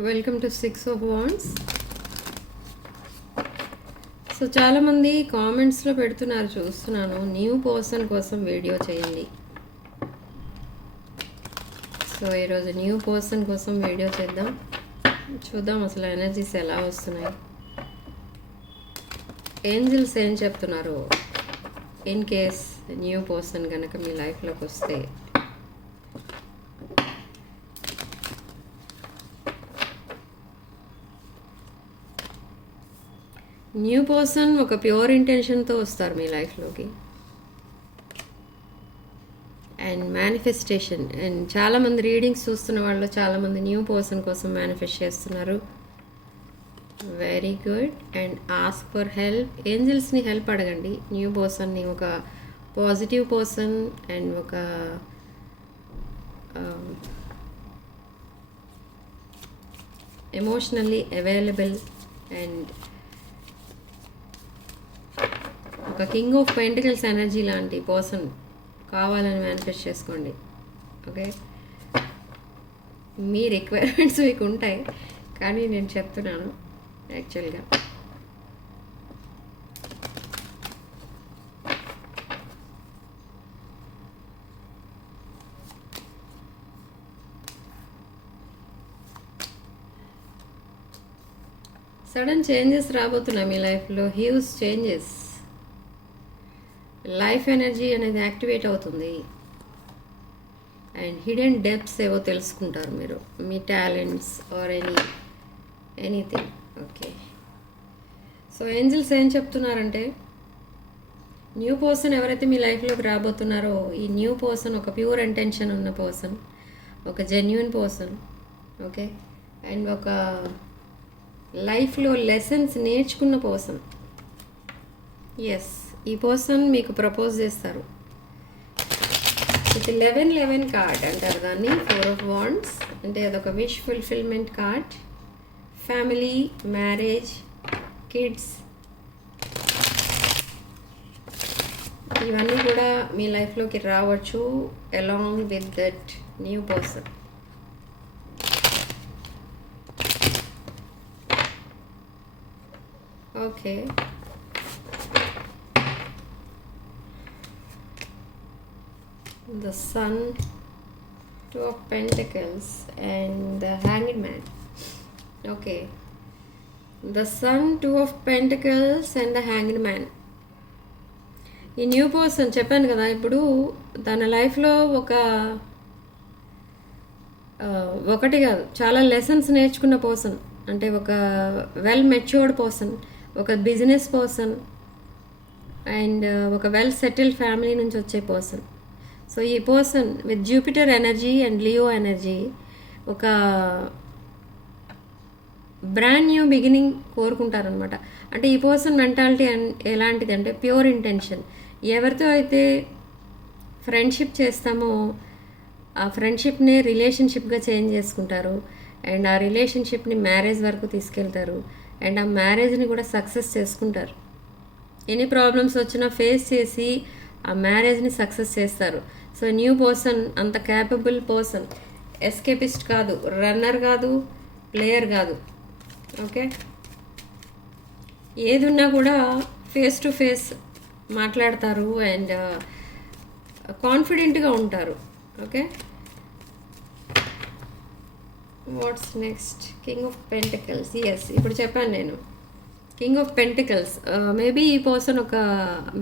Welcome to six of wands so చాలామంది కామెంట్స్లో పెడుతున్నారు చూస్తున్నాను. న్యూ పర్సన్ కోసం వీడియో చేయండి. సో ఈరోజు న్యూ పర్సన్ కోసం వీడియో చేద్దాం. చూద్దాం అసలు ఎనర్జీస్ ఎలా వస్తున్నాయి. ఏంజిల్స్ ఏం చెప్తున్నారు? ఇన్ కేస్ న్యూ పర్సన్ కనుక మీ లైఫ్లోకి వస్తే. న్యూ పర్సన్ ఒక ప్యూర్ ఇంటెన్షన్తో వస్తారు మీ లైఫ్లోకి అండ్ మేనిఫెస్టేషన్ అండ్ చాలామంది రీడింగ్స్ చూస్తున్న వాళ్ళు చాలామంది న్యూ పర్సన్ కోసం మేనిఫెస్ట్ చేస్తున్నారు. Very good and ask for help ఏంజల్స్ని help అడగండి. న్యూ పర్సన్ని ఒక పాజిటివ్ పర్సన్ అండ్ ఒక ఎమోషనల్లీ అవైలబుల్ అండ్ ఒక కింగ్ ఆఫ్ పెంటికల్స్ ఎనర్జీ లాంటి పర్సన్ కావాలని మేనిఫెస్ట్ చేసుకోండి. ఓకే మీ రిక్వైర్మెంట్స్ మీకు ఉంటాయి కానీ నేను చెప్తున్నాను యాక్చువల్గా సడన్ చేంజెస్ రాబోతున్నాయి మీ లైఫ్లో హ్యూజ్ చేంజెస్ లైఫ్ ఎనర్జీ అనేది యాక్టివేట్ అవుతుంది. అండ్ హిడెన్ డెప్స్ ఏవో తెలుసుకుంటారు మీరు. మీ talents or any anything. Okay. So angels ఏం చెప్తున్నారంటే న్యూ పర్సన్ ఎవరైతే మీ లైఫ్లోకి రాబోతున్నారో ఈ న్యూ పర్సన్ ఒక ప్యూర్ ఇంటెన్షన్ ఉన్న పర్సన్ ఒక జెన్యున్ పర్సన్ ఓకే? అండ్ ఒక లైఫ్లో లెసన్స్ నేర్చుకున్న పర్సన్. ఎస్ ఈ పర్సన్ మీకు ప్రపోజ్ చేస్తారు. ఇది లెవెన్ లెవెన్ కార్డ్ అంటారు దాన్ని ఫోర్ ఆఫ్ వాండ్స్ అంటే అదొక wish fulfilment card family marriage kids ఇవన్నీ కూడా మీ లైఫ్లోకి రావచ్చు along with that new person okay the sun two of pentacles and the hanged man. Okay. The sun two of pentacles and the hanged man. ఈ new person చెప్పాను కదా ఇప్పుడు తన లైఫ్లో ఒక ఒకటి కాదు చాలా లెసన్స్ నేర్చుకున్న పర్సన్ అంటే ఒక వెల్ మెచ్యూర్డ్ పర్సన్ ఒక బిజినెస్ పర్సన్ అండ్ ఒక వెల్ సెటిల్డ్ ఫ్యామిలీ నుంచి వచ్చే పర్సన్ సో ఈ person with Jupiter energy and Leo energy ఒక బ్రాండ్ న్యూ బిగినింగ్ కోరుకుంటారనమాట అంటే ఈ పర్సన్ మెంటాలిటీ ఎలాంటిది అంటే ప్యూర్ ఇంటెన్షన్ ఎవరితో అయితే ఫ్రెండ్షిప్ చేస్తామో ఆ ఫ్రెండ్షిప్నే రిలేషన్షిప్గా చేంజ్ చేసుకుంటారు. అండ్ ఆ రిలేషన్షిప్ని మ్యారేజ్ వరకు తీసుకెళ్తారు. అండ్ ఆ మ్యారేజ్ని కూడా సక్సెస్ చేసుకుంటారు. ఎన్ని ప్రాబ్లమ్స్ వచ్చినా ఫేస్ చేసి ఆ మ్యారేజ్ని సక్సెస్ చేస్తారు. సో న్యూ పర్సన్ అంత క్యాపబుల్ పర్సన్ ఎస్కేపిస్ట్ కాదు రన్నర్ కాదు ప్లేయర్ కాదు. ఓకే ఏది ఉన్నా కూడా ఫేస్ టు ఫేస్ మాట్లాడతారు అండ్ కాన్ఫిడెంట్గా uh, ఉంటారు. Okay what's next king of pentacles yes ఇప్పుడు చెప్పాను నేను. కింగ్ ఆఫ్ పెంటికల్స్ మేబీ ఈ పర్సన్ ఒక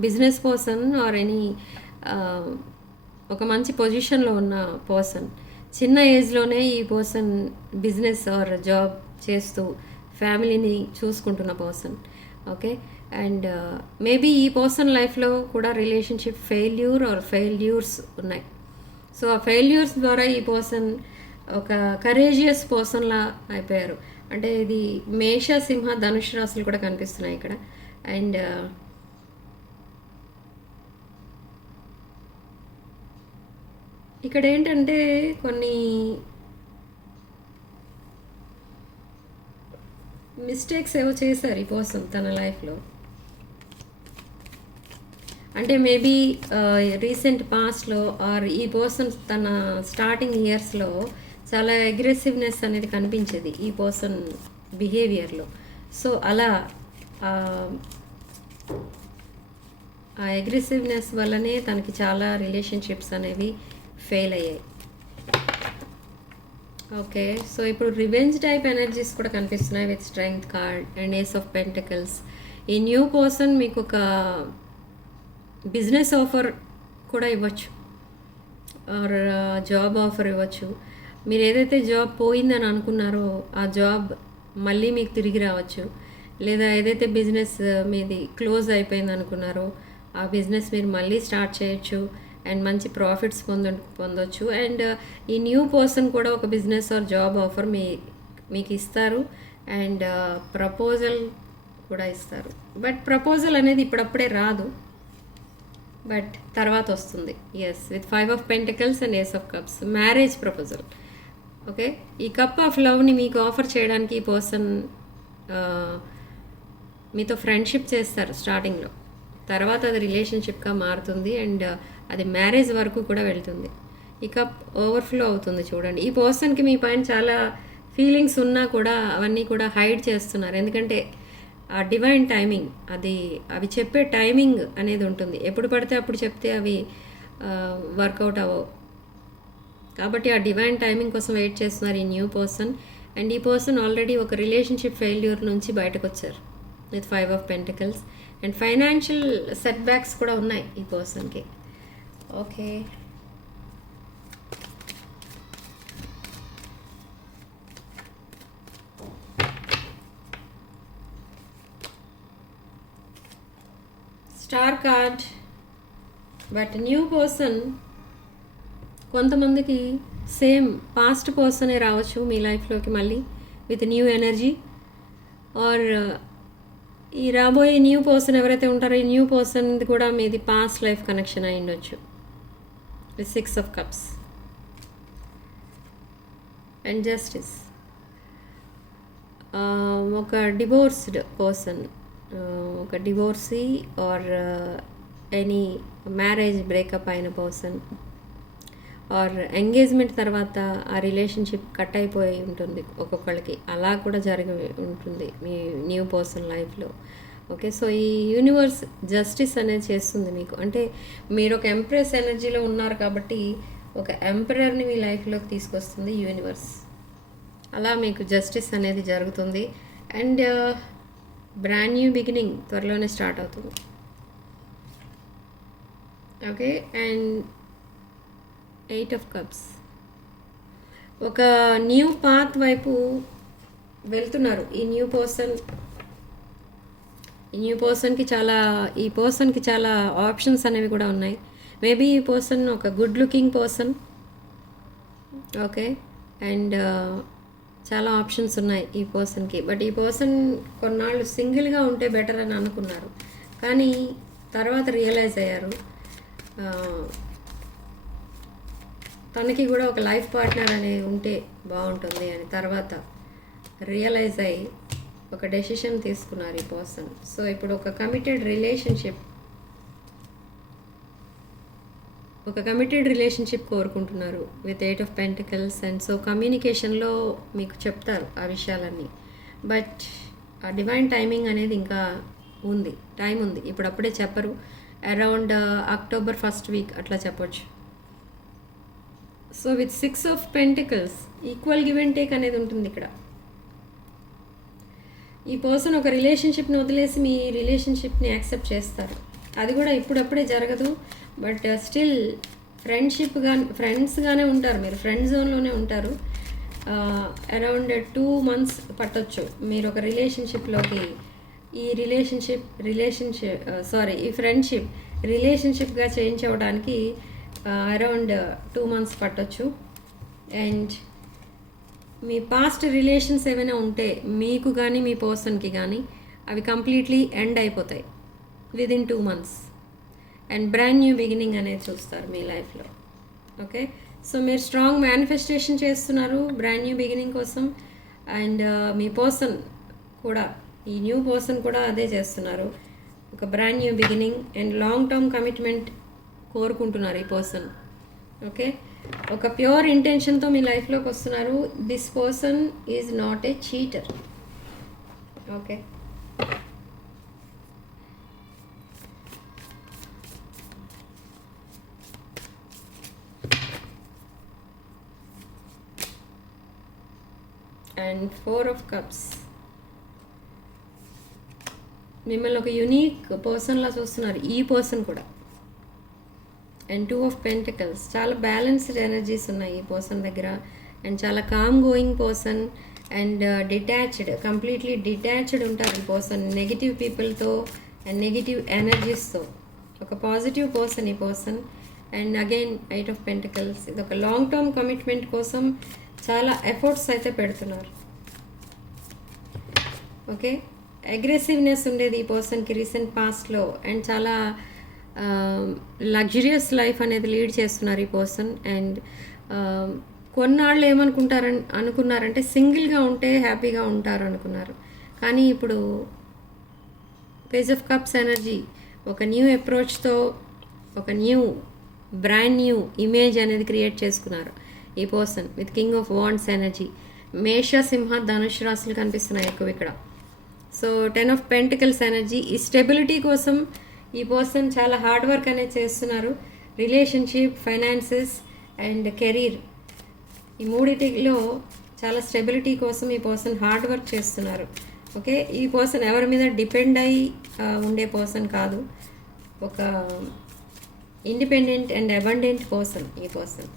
బిజినెస్ పర్సన్ ఆర్ ఎనీ ఒక మంచి పొజిషన్లో ఉన్న పర్సన్. చిన్న ఏజ్లోనే ఈ పర్సన్ బిజినెస్ ఆర్ జాబ్ చేస్తూ ఫ్యామిలీని చూసుకుంటున్న person. Okay? And uh, maybe ఈ పర్సన్ లైఫ్లో కూడా రిలేషన్షిప్ ఫెయిల్యూర్ ఆర్ ఫెయిల్యూర్స్ ఉన్నాయి. సో ఆ ఫెయిల్యూర్స్ ద్వారా ఈ పర్సన్ ఒక కరేజియస్ పర్సన్లా అయిపోయారు. అంటే ఇది మేష సింహ ధనుష్ రాసులు కూడా కనిపిస్తున్నాయి ఇక్కడ. అండ్ uh, ఇక్కడ ఏంటంటే కొన్ని మిస్టేక్స్ ఏవో చేశారు ఈ కోసం తన లైఫ్లో అంటే మేబీ రీసెంట్ పాస్ట్లో ఆర్ ఈ పర్సన్ తన స్టార్టింగ్ ఇయర్స్లో చాలా అగ్రెసివ్నెస్ అనేది కనిపించేది ఈ పర్సన్ బిహేవియర్లో సో అలా uh, ఆ అగ్రెసివ్నెస్ వల్లనే తనకి చాలా రిలేషన్షిప్స్ అనేవి ఫెయిల్ అయ్యాయి. ఓకే సో ఇప్పుడు రివెంజ్ టైప్ ఎనర్జీస్ కూడా కనిపిస్తున్నాయి with strength card and ace of pentacles ఈ న్యూ పర్సన్ మీకు ఒక బిజినెస్ ఆఫర్ కూడా ఇవ్వచ్చు. ఆర్ జాబ్ ఆఫర్ ఇవ్వచ్చు. మీరు ఏదైతే జాబ్ పోయిందని అనుకున్నారో ఆ జాబ్ మళ్ళీ మీకు తిరిగి రావచ్చు. లేదా ఏదైతే బిజినెస్ uh, మీది క్లోజ్ అయిపోయింది అనుకున్నారో ఆ బిజినెస్ మీరు మళ్ళీ స్టార్ట్ చేయొచ్చు. అండ్ మంచి ప్రాఫిట్స్ పొంద పొందొచ్చు. అండ్ ఈ న్యూ పర్సన్ కూడా ఒక బిజినెస్ ఆర్ జాబ్ ఆఫర్ మీ మీకు ఇస్తారు. అండ్ ప్రపోజల్ కూడా ఇస్తారు. బట్ ప్రపోజల్ అనేది ఇప్పుడప్పుడే రాదు. బట్ తర్వాత వస్తుంది. Yes with five of pentacles and ace of cups marriage proposal okay ఈ కప్ ఆఫ్ లవ్ని మీకు ఆఫర్ చేయడానికి ఈ పర్సన్ మీతో ఫ్రెండ్షిప్ చేస్తారు స్టార్టింగ్లో తర్వాత అది రిలేషన్షిప్గా మారుతుంది. అండ్ అది మ్యారేజ్ వరకు కూడా వెళ్తుంది. ఈ కప్ ఓవర్ఫ్లో అవుతుంది చూడండి. ఈ పర్సన్కి మీ పైన చాలా ఫీలింగ్స్ ఉన్నా కూడా అవన్నీ కూడా హైడ్ చేస్తున్నారు. ఎందుకంటే ఆ డివైన్ టైమింగ్ అది అవి చెప్పే టైమింగ్ అనేది ఉంటుంది. ఎప్పుడు పడితే అప్పుడు చెప్తే అవి వర్కౌట్ అవ్వవు. కాబట్టి ఆ డివైన్ టైమింగ్ కోసం వెయిట్ చేస్తున్నారు ఈ న్యూ పర్సన్ అండ్ ఈ పర్సన్ ఆల్రెడీ ఒక రిలేషన్షిప్ ఫెయిల్యూర్ నుంచి బయటకు వచ్చారు. With five of pentacles and financial setbacks కూడా ఉన్నాయి ఈ పర్సన్కి okay. Star card. But new person కొంతమందికి సేమ్ పాస్ట్ పర్సనే రావచ్చు మీ లైఫ్లోకి మళ్ళీ విత్ న్యూ ఎనర్జీ. ఆర్ ఈ రాబోయే న్యూ పర్సన్ ఎవరైతే ఉంటారో ఈ న్యూ పర్సన్ కూడా మీది పాస్ట్ లైఫ్ కనెక్షన్ అయి ఉండొచ్చు with six of cups and justice ఒక డివోర్స్డ్ పర్సన్ um, ఒక divorcee or any marriage breakup అయిన పర్సన్ ఆర్ ఎంగేజ్మెంట్ తర్వాత ఆ రిలేషన్షిప్ కట్ అయిపోయి ఉంటుంది ఒక్కొక్కళ్ళకి. అలా కూడా జరిగి ఉంటుంది మీ న్యూ పర్సన్ లైఫ్లో ఓకే సో ఈ యూనివర్స్ జస్టిస్ అనేది చేస్తుంది మీకు. అంటే మీరు ఒక ఎంప్రెస్ ఎనర్జీలో ఉన్నారు కాబట్టి ఒక ఎంపరర్ని మీ లైఫ్లోకి తీసుకొస్తుంది యూనివర్స్. అలా మీకు జస్టిస్ అనేది జరుగుతుంది. అండ్ బ్రాండ్ న్యూ బిగినింగ్ త్వరలోనే స్టార్ట్ అవుతుంది. Okay and eight of cups. ఒక న్యూ పాత్ వైపు వెళ్తున్నారు ఈ న్యూ పర్సన్ ఈ న్యూ పర్సన్కి చాలా ఈ పర్సన్కి చాలా ఆప్షన్స్ అనేవి కూడా ఉన్నాయి. మేబీ ఈ పర్సన్ ఒక good looking person. Okay. And చాలా ఆప్షన్స్ ఉన్నాయి ఈ పర్సన్కి. బట్ ఈ పర్సన్ కొన్నాళ్ళు సింగిల్గా ఉంటే బెటర్ అని అనుకున్నారు. కానీ తర్వాత రియలైజ్ అయ్యారు. తనకి కూడా ఒక లైఫ్ పార్ట్నర్ అనే ఉంటే బాగుంటుంది అని తర్వాత రియలైజ్ అయ్యి ఒక డెసిషన్ తీసుకున్నారు ఈ పర్సన్ సో ఇప్పుడు ఒక కమిటెడ్ రిలేషన్షిప్ ఒక కమిటెడ్ రిలేషన్షిప్ కోరుకుంటున్నారు with eight of pentacles and so కమ్యూనికేషన్లో మీకు చెప్తారు ఆ విషయాలన్నీ. బట్ ఆ డివైన్ టైమింగ్ అనేది ఇంకా ఉంది టైం ఉంది. ఇప్పుడు అప్పుడే చెప్పరు. అరౌండ్ అక్టోబర్ ఫస్ట్ వీక్ అట్లా చెప్పొచ్చు. So with six of pentacles equal give and take అనేది ఉంటుంది ఇక్కడ. ఈ పర్సన్ ఒక రిలేషన్షిప్ని వదిలేసి మీ రిలేషన్షిప్ని యాక్సెప్ట్ చేస్తారు. అది కూడా ఇప్పుడప్పుడే జరగదు. బట్ స్టిల్ ఫ్రెండ్షిప్గా ఫ్రెండ్స్గానే ఉంటారు మీరు. ఫ్రెండ్ జోన్లోనే ఉంటారు. అరౌండ్ టూ మంత్స్ పట్టొచ్చు. మీరు ఒక రిలేషన్షిప్లోకి ఈ రిలేషన్షిప్ రిలేషన్షిప్ సారీ ఈ ఫ్రెండ్షిప్ రిలేషన్షిప్గా చేంజ్ అవ్వడానికి అరౌండ్ టూ మంత్స్ పట్టొచ్చు. అండ్ మీ పాస్ట్ రిలేషన్స్ ఏమైనా ఉంటే మీకు కానీ మీ పర్సన్కి కానీ అవి కంప్లీట్లీ ఎండ్ అయిపోతాయి. Within two months and brand new beginning అనేది చూస్తారు మీ లైఫ్లో ఓకే సో మీరు స్ట్రాంగ్ మేనిఫెస్టేషన్ చేస్తున్నారు బ్రాండ్ న్యూ బిగినింగ్ కోసం. అండ్ uh, మీ పర్సన్ కూడా ఈ న్యూ పర్సన్ కూడా అదే చేస్తున్నారు. ఒక brand new beginning and long term commitment కోరుకుంటున్నారు ఈ పర్సన్ ఓకే? ఒక ప్యూర్ ఇంటెన్షన్తో మీ లైఫ్లోకి వస్తున్నారు. This person is not a cheater. Okay? And four of cups. మిమ్మల్ని ఒక యునీక్ పర్సన్లా చూస్తున్నారు. ఈ పర్సన్ కూడా. అండ్ టూ ఆఫ్ పెంటికల్స్ చాలా బ్యాలెన్స్డ్ ఎనర్జీస్ ఉన్నాయి ఈ పర్సన్ దగ్గర. అండ్ చాలా calm going person and detached completely detached ఉంటారు ఈ పర్సన్ నెగిటివ్ పీపుల్తో అండ్ నెగిటివ్ ఎనర్జీస్తో ఒక పాజిటివ్ పర్సన్ ఈ person and again eight of pentacles ఇది ఒక లాంగ్ టర్మ్ కమిట్మెంట్ కోసం చాలా ఎఫర్ట్స్ అయితే పెడుతున్నారు. ఓకే అగ్రెసివ్నెస్ ఉండేది ఈ పర్సన్కి రీసెంట్ పాస్ట్లో అండ్ చాలా Um, లగ్జరియస్ లైఫ్ అనేది లీడ్ చేస్తున్నారు ఈ పర్సన్ అండ్ um, కొన్నాళ్ళు ఏమనుకుంటారని అనుకున్నారంటే సింగిల్గా ఉంటే హ్యాపీగా ఉంటారు అనుకున్నారు. కానీ ఇప్పుడు పేజ్ ఆఫ్ కప్స్ ఎనర్జీ ఒక న్యూ అప్రోచ్తో ఒక న్యూ బ్రాండ్ న్యూ ఇమేజ్ అనేది క్రియేట్ చేసుకున్నారు ఈ person with king of wands energy మేష సింహ ధనుష్ రాశులు కనిపిస్తున్నాయి ఎక్కువ ఇక్కడ. So ten of pentacles energy ఈ స్టెబిలిటీ కోసం ఈ పర్సన్ చాలా హార్డ్ వర్క్ అనేది చేస్తున్నారు. Relationship finances and career. ఈ మూడిటిలో చాలా స్టెబిలిటీ కోసం ఈ పర్సన్ హార్డ్ వర్క్ చేస్తున్నారు. ఓకే? ఈ పర్సన్ ఎవరి మీద డిపెండ్ అయి ఉండే పర్సన్ కాదు. ఒక ఇండిపెండెంట్ అండ్ అబండెంట్ పర్సన్ ఈ person.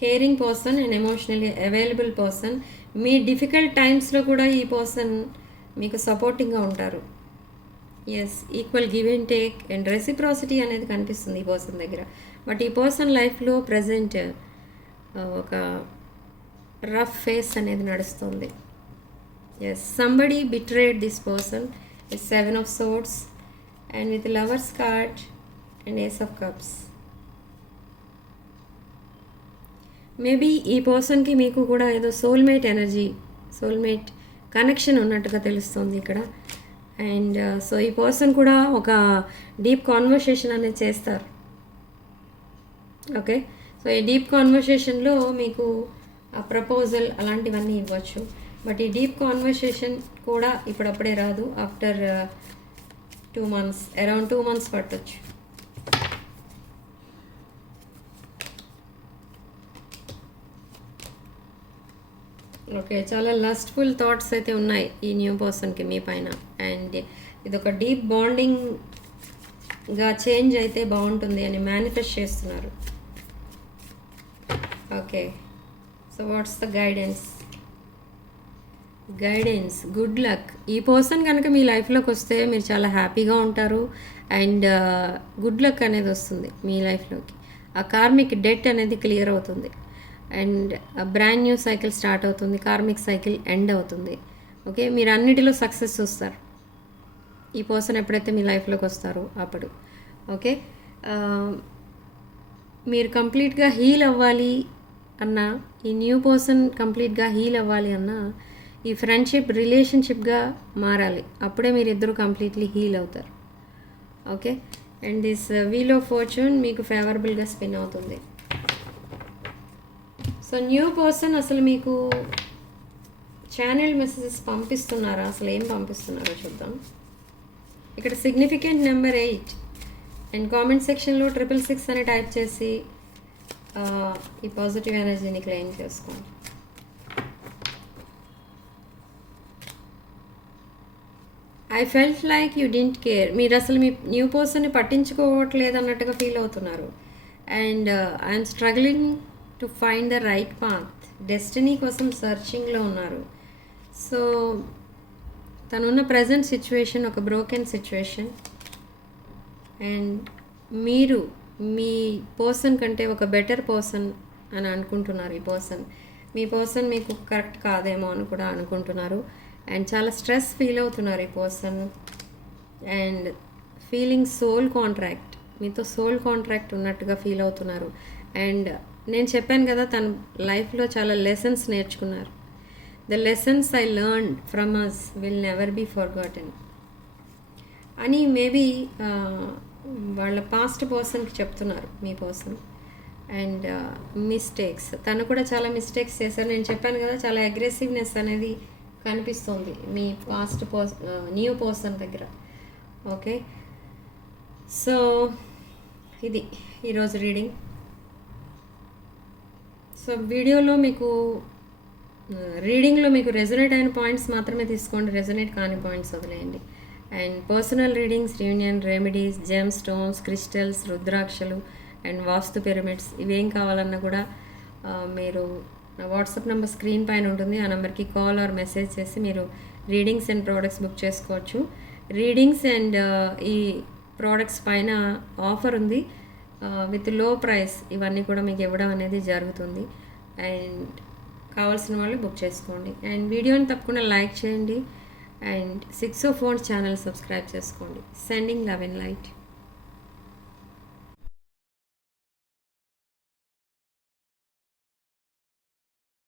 Caring person and emotionally available person. Me difficult టైమ్స్లో కూడా ఈ పర్సన్ మీకు సపోర్టింగ్గా ఉంటారు. Yes equal give and take and reciprocity అనేది కనిపిస్తుంది ఈ పర్సన్ దగ్గర. బట్ ఈ పర్సన్ లైఫ్లో ప్రజెంట్ ఒక రఫ్ ఫేస్ అనేది నడుస్తుంది. Yes somebody betrayed this person is seven of swords and with lovers card and ace of cups maybe ఈ పర్సన్కి మీకు కూడా ఏదో సోల్మేట్ ఎనర్జీ సోల్మేట్ కనెక్షన్ ఉన్నట్టుగా తెలుస్తుంది ఇక్కడ. అండ్ uh, సో ఈ పర్సన్ కూడా ఒక డీప్ కాన్వర్సేషన్ అనేది చేస్తారు. ఓకే సో ఈ డీప్ కాన్వర్సేషన్లో మీకు ప్రపోజల్ అలాంటివన్నీ ఇవ్వచ్చు. బట్ ఈ డీప్ కాన్వర్సేషన్ కూడా ఇప్పుడప్పుడే రాదు. After two months around two months పట్టొచ్చు. ఓకే చాలా లస్ట్ఫుల్ థాట్స్ అయితే ఉన్నాయి ఈ న్యూ పర్సన్కి మీ పైన. అండ్ ఇది ఒక డీప్ బాండింగ్గా చేంజ్ అయితే బాగుంటుంది అని మేనిఫెస్ట్ చేస్తున్నారు. Okay so what's the guidance guidance good luck ఈ పర్సన్ కనుక మీ లైఫ్లోకి వస్తే మీరు చాలా హ్యాపీగా ఉంటారు. అండ్ గుడ్ లక్ అనేది వస్తుంది మీ లైఫ్లోకి ఆ కార్మిక్ డెట్ అనేది క్లియర్ అవుతుంది. And brand new cycle start అవుతుంది కార్మిక్ సైకిల్ ఎండ్ అవుతుంది. ఓకే? మీరు అన్నిటిలో సక్సెస్ చూస్తారు. ఈ పర్సన్ ఎప్పుడైతే మీ లైఫ్లోకి వస్తారో అప్పుడు. ఓకే? మీరు కంప్లీట్గా హీల్ అవ్వాలి అన్న ఈ న్యూ పర్సన్ కంప్లీట్గా హీల్ అవ్వాలి అన్న ఈ ఫ్రెండ్షిప్ రిలేషన్షిప్గా మారాలి. అప్పుడే మీరు ఇద్దరు కంప్లీట్లీ హీల్ అవుతారు. Okay? And this wheel of fortune మీకు ఫేవరబుల్గా స్పిన్ అవుతుంది. సో న్యూ పర్సన్ అసలు మీకు ఛానల్ మెసేజెస్ పంపిస్తున్నారా? అసలు ఏం పంపిస్తున్నారో చూద్దాం. ఇక్కడ significant number eight and comment సెక్షన్లో ట్రిపుల్ సిక్స్ అని టైప్ చేసి ఈ పాజిటివ్ ఎనర్జీని క్లెయిమ్ చేసుకోండి. I felt like you didn't care మీరు అసలు మీ న్యూ పర్సన్ని పట్టించుకోవట్లేదు అన్నట్టుగా ఫీల్ అవుతున్నారు. And I'm struggling to find the right path. Destiny కోసం సర్చింగ్లో ఉన్నారు. సో తనున్న ప్రజెంట్ సిచ్యువేషన్ ఒక బ్రోకెన్ సిచ్యువేషన్. అండ్ మీరు మీ పర్సన్ కంటే ఒక బెటర్ పర్సన్ అని అనుకుంటున్నారు ఈ పర్సన్. మీ పర్సన్ మీకు కరెక్ట్ కాదేమో అని కూడా అనుకుంటున్నారు. అండ్ చాలా స్ట్రెస్ ఫీల్ అవుతున్నారు ఈ person. And feeling soul contract. మీతో సోల్ కాంట్రాక్ట్ ఉన్నట్టుగా ఫీల్ అవుతున్నారు. అండ్ నేను చెప్పాను కదా తన లైఫ్లో చాలా లెసన్స్ నేర్చుకున్నారు. The lessons I learn from us will never be forgotten అని మేబీ వాళ్ళ పాస్ట్ పర్సన్కి చెప్తున్నారు మీ పర్సన్ అండ్ మిస్టేక్స్ తను కూడా చాలా మిస్టేక్స్ చేశారు. నేను చెప్పాను కదా చాలా అగ్రెసివ్నెస్ అనేది కనిపిస్తుంది మీ పాస్ట్ పర్సన్ న్యూ పర్సన్ దగ్గర. ఓకే సో ఇది ఈరోజు రీడింగ్ సో వీడియోలో మీకు రీడింగ్లో మీకు రెజొనేట్ అయిన పాయింట్స్ మాత్రమే తీసుకోండి. రెజొనేట్ కాని పాయింట్స్ వదిలేయండి. And personal readings union remedies gemstones crystals రుద్రాక్షలు అండ్ వాస్తు పిరమిడ్స్ ఇవేం కావాలన్నా కూడా మీరు నా వాట్సాప్ నెంబర్ స్క్రీన్ పైన ఉంటుంది. ఆ నెంబర్కి కాల్ ఆర్ మెసేజ్ చేసి మీరు రీడింగ్స్ అండ్ ప్రోడక్ట్స్ బుక్ చేసుకోవచ్చు. రీడింగ్స్ అండ్ ఈ ప్రోడక్ట్స్ పైన ఆఫర్ ఉంది. విత్లో ప్రైస్ ఇవన్నీ కూడా మీకు ఇవ్వడం అనేది జరుగుతుంది. అండ్ కావాల్సిన వాళ్ళు బుక్ చేసుకోండి. అండ్ వీడియోని తప్పకుండా లైక్ చేయండి. And six o phone channel subscribe చేసుకోండి. Sending love and light